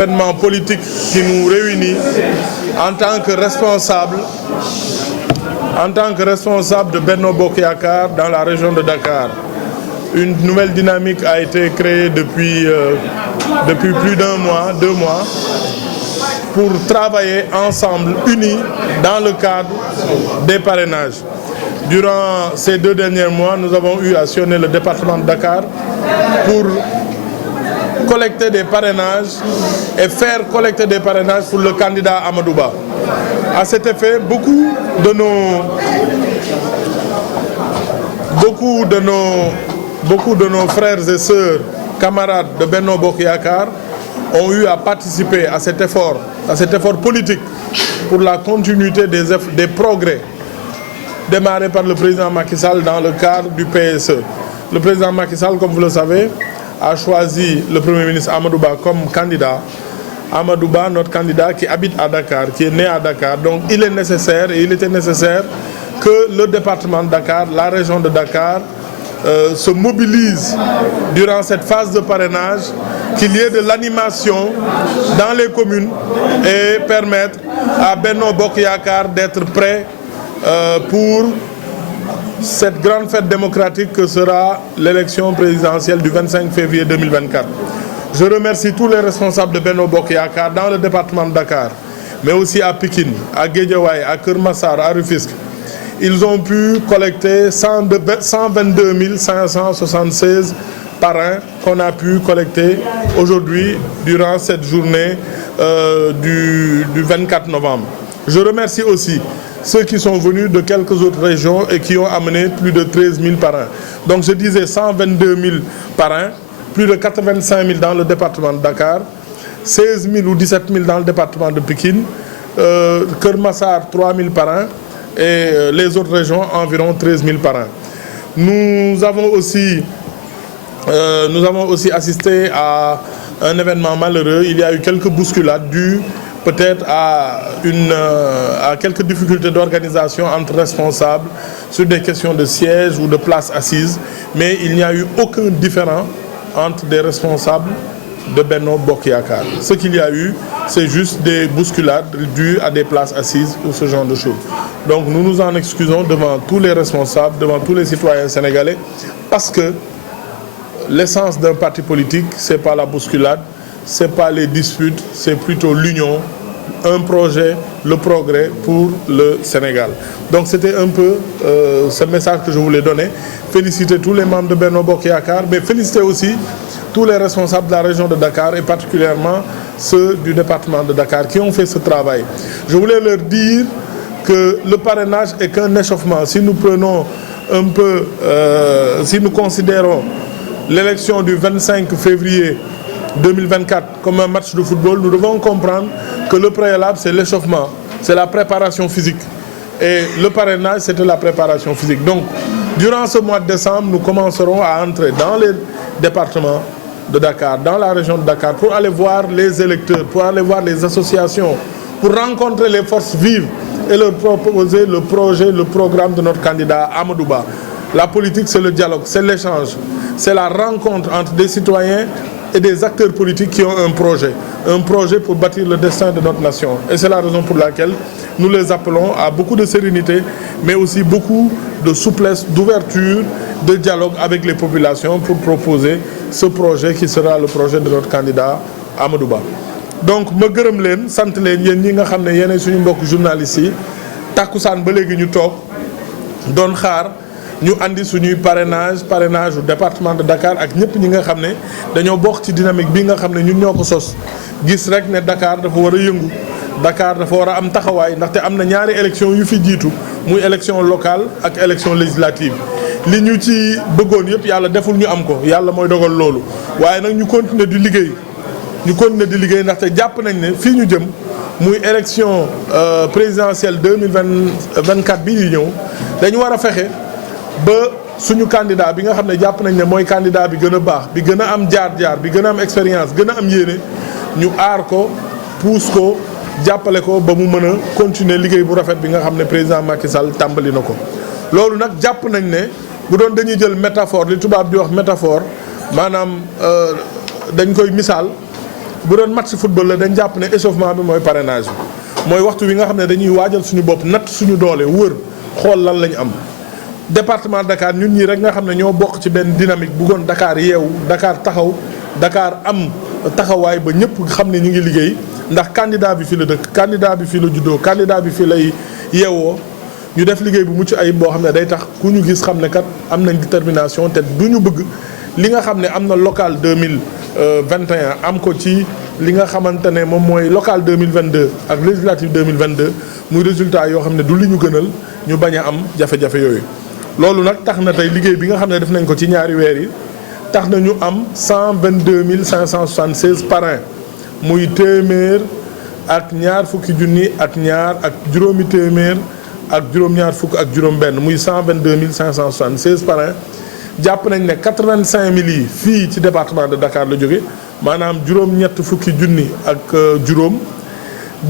L'événement politique qui nous réunit en tant que responsable de Benno Bokk Yakaar dans la région de Dakar. Une nouvelle dynamique a été créée depuis plus d'un mois, 2 mois, pour travailler ensemble, unis, dans le cadre des parrainages. Durant ces 2 derniers mois, nous avons eu à sillonner le département de Dakar pour collecter des parrainages et faire collecter des parrainages pour le candidat Amadou Ba. À cet effet, beaucoup de nos frères et sœurs, camarades de Benno Bokk Yakaar ont eu à participer à cet effort politique pour la continuité des progrès démarrés par le président Macky Sall dans le cadre du PSE. Le président Macky Sall, comme vous le savez, a choisi le Premier ministre Amadou Ba comme candidat. Amadou Ba, notre candidat qui habite à Dakar, qui est né à Dakar. Donc il était nécessaire que le département de Dakar, la région de Dakar, se mobilise durant cette phase de parrainage, qu'il y ait de l'animation dans les communes et permettre à Benno Bokk Yakaar d'être prêt pour cette grande fête démocratique que sera l'élection présidentielle du 25 février 2024. Je remercie tous les responsables de Benno Bokk Yakaar dans le département de Dakar, mais aussi à Pikine, à Guédiawaye, à Keur Massar, à Rufisque. Ils ont pu collecter 122 576 parrains qu'on a pu collecter aujourd'hui durant cette journée du 24 novembre. Je remercie aussi ceux qui sont venus de quelques autres régions et qui ont amené plus de 13 000 parrains. Donc je disais 122 000 parrains, plus de 85 000 dans le département de Dakar, 16 000 ou 17 000 dans le département de Pikine, Keur Massar 3 000 parrains et les autres régions environ 13 000 parrains. Nous avons aussi assisté à un événement malheureux. Il y a eu quelques bousculades dues peut-être à quelques difficultés d'organisation entre responsables sur des questions de sièges ou de places assises, mais il n'y a eu aucun différend entre des responsables de Benno Bokk Yakaar. Ce qu'il y a eu, c'est juste des bousculades dues à des places assises ou ce genre de choses. Donc nous nous en excusons devant tous les responsables, devant tous les citoyens sénégalais, parce que l'essence d'un parti politique, c'est pas la bousculade, c'est pas les disputes, c'est plutôt l'union, un projet, le progrès pour le Sénégal. Donc c'était un peu ce message que je voulais donner. Féliciter tous les membres de Benno Bokk Yakaar, mais féliciter aussi tous les responsables de la région de Dakar et particulièrement ceux du département de Dakar qui ont fait ce travail. Je voulais leur dire que le parrainage est qu'un échauffement. Si nous prenons un peu, si nous considérons l'élection du 25 février 2024 comme un match de football, nous devons comprendre que le préalable, c'est l'échauffement, c'est la préparation physique. Et le parrainage, c'était la préparation physique. Donc, durant ce mois de décembre, nous commencerons à entrer dans les départements de Dakar, dans la région de Dakar, pour aller voir les électeurs, pour aller voir les associations, pour rencontrer les forces vives et leur proposer le projet, le programme de notre candidat Amadou Ba. La politique, c'est le dialogue, c'est l'échange, c'est la rencontre entre des citoyens et des acteurs politiques qui ont un projet pour bâtir le destin de notre nation. Et c'est la raison pour laquelle nous les appelons à beaucoup de sérénité, mais aussi beaucoup de souplesse, d'ouverture, de dialogue avec les populations pour proposer ce projet qui sera le projet de notre candidat Amadou Ba. Donc ma gërëm leen sant leen yéen ñi nga xam ne yéen suñu mbokk journalistes yi takkusaan ba léegi ñu toog doon xaar ñu andi suñuy parrainage au département de Dakar ak ñëpp ñi nga xam ne dañoo bokk ci dynamique bi nga xam ne ñun ñoo ko sos gis rek ne Dakar dafa war a yëngu Dakar dafa war a am taxawaay ndaxte am na ñaari élection yu fi jiitu muy élection locale ak élection législative li ñu ci bëggoon yëpp yàlla deful ñu am ko yàlla mooy dogal loolu waaye nag ñu continuer di liggéey ndaxte jàpp nañ ne fii ñu jëm muy élection présidentielle 2024 bii di ñëw dañu war a fexe ba suñu candidat bi nga xam ne jàpp nañ ne mooy candidat bi gën a baax bi gën a am jaar-jaar bi gën a am expérience gën a am yéene ñu aar ko pousse ko jàppale ko ba mu mën a continuer liggéey bu rafet bi nga xam ne président Macky Sall tàmbali na ko. loolu nag jàpp nañ ne bu doon dañuy jël métaphore li tubaab di wax métaphore maanaam dañ koy misaal bu doon match football la dañ jàpp ne échauffement bi mooy parrainage bi mooy waxtu wi nga xam ne dañuy waajal suñu bopp natt suñu doole wër xool lan lañ am. département Dakar ñun ñii rek nga xam ne ñoo bokk ci benn dynamique bëggoon Dakar yeewu Dakar taxaw Dakar am taxawaay ba ñëpp xam ne ñu ngi liggéey ndax candidat bi fi la dëkk candidat bi fii la juddoo candidat bi fii lay yeewoo ñu def liggéey bu mucc ayib boo xam ne day tax ku ñu gis xam ne kat am nañ détermination te du ñu bëgg li nga xam ne am na local 2021 am ko ci li nga xamante ne moom mooy local 2022 ak législative 2022 muy résultat yoo xam ne du li ñu gënal ñu bañ a am jafe-jafe yooyu. loolu nag tax na tey liggéey bi nga xam ne def nañ ko ci ñaari weer yi tax na ñu am 122 576 parrains muy téeméer ak ñaar fukki junni ak ñaar ak juróomi téeméer ak juróom-ñaar fukk ak juróom-benn muy 122 576 parrains jàpp nañ ne 85 000 yi fii ci département de Dakar la jóge maanaam juróom-ñett fukki junni ak juróom.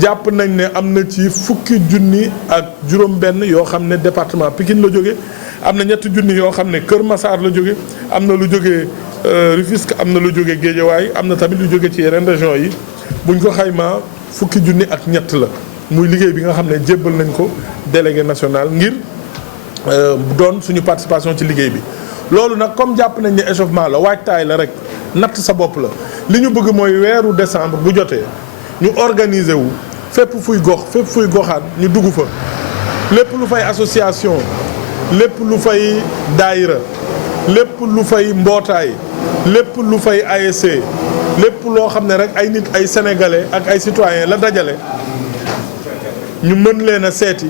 jàpp nañ ne am na ci fukki junni ak juróom-benn yoo xam ne département Pikine la jóge am na ñetti junni yoo xam ne Kër Massar la jóge am na lu jóge Rufisque am na lu jóge Guédiawaye am na tamit lu jóge ci yeneen région yi buñ ko xaymaa fukki junni ak ñett la muy liggéey bi nga xam ne jébbal nañ ko délégué national ngir doon suñu participation ci liggéey bi. loolu nag comme jàpp nañ ne échauffement la waajtaay la rek natt sa bopp la li ñu bëgg mooy weeru décembre bu jotee ñu organiser wu fépp fuy gox fépp fuy goxaat ñu dugg fa lépp lu fay association lépp lu fay daayira lépp lu fay mbootaay lépp lu fay ASC lépp loo xam ne rek ay nit ay sénégalais ak ay citoyens la dajale ñu mën leen a seeti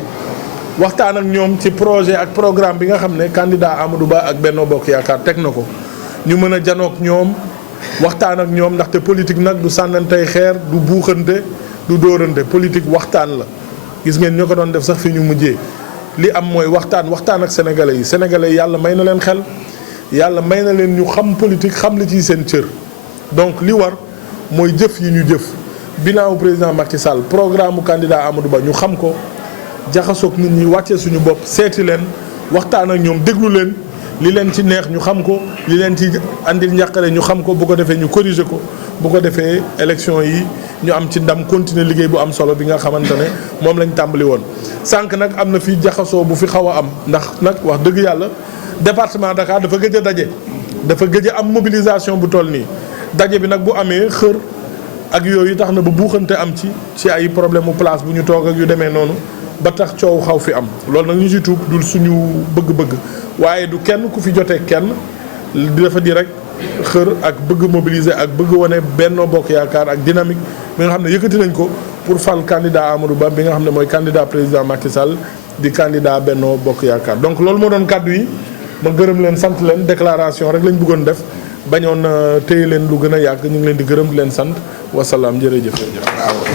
waxtaan ak ñoom ci projet ak programme bi nga xam ne candidat Amadou Ba ak Benno Bokk Yaakaar teg na ko ñu mën a janook ñoom waxtaan ak ñoom ndaxte politique nag du sànnantey xeer du buuxante du dóorante politique waxtaan la gis ngeen ñoo ko doon def sax fi ñu mujjee li am mooy waxtaan ak sénégalais yi yàlla may na leen xel yàlla may na leen ñu xam politique xam li ci seen cër donc li war mooy jëf yi ñu jëf bilan président Macky Sall programme mu candidat Amadou Ba ñu xam ko jaxasoog nit ñi wàccee suñu bopp seeti leen waxtaan ak ñoom déglu leen li leen ci neex ñu xam ko li leen ci andil njàqare ñu xam ko bu ko defee ñu corriger ko bu ko defee élection yi ñu am ci ndam continuer liggéey bu am solo bi nga xamante ne moom lañ tàmbali woon. sànq nag am na fi jaxasoo bu fi xaw a am ndax nag wax dëgg yàlla département Dakar dafa gëj a daje dafa gëj a am mobilisation bu toll nii daje bi nag bu amee xër ak yooyu tax na ba buuxante am ci ay problème mu place bu ñu toog ak yu demee noonu. ba tax coow xaw fi am loolu nag ñu ci tuub dul suñu bëgg-bëgg waaye du kenn ku fi jotee kenn dafa di rek xër ak bëgg mobiliser ak bëgg wane Benno Bokk Yaakaar ak dynamique bi nga xam ne yëkkati nañ ko pour fal candidat Amadou Ba bi nga xam ne mooy candidat président Macky Sall di candidat Benno Bokk Yaakaar donc loolu moo doon kàddu yi ma gërëm leen sant leen déclaration rek lañ bëggoon def bañoon téye leen lu gën a yàgg ñu ngi leen di gërëm di leen sant wasalaam jërëjëf.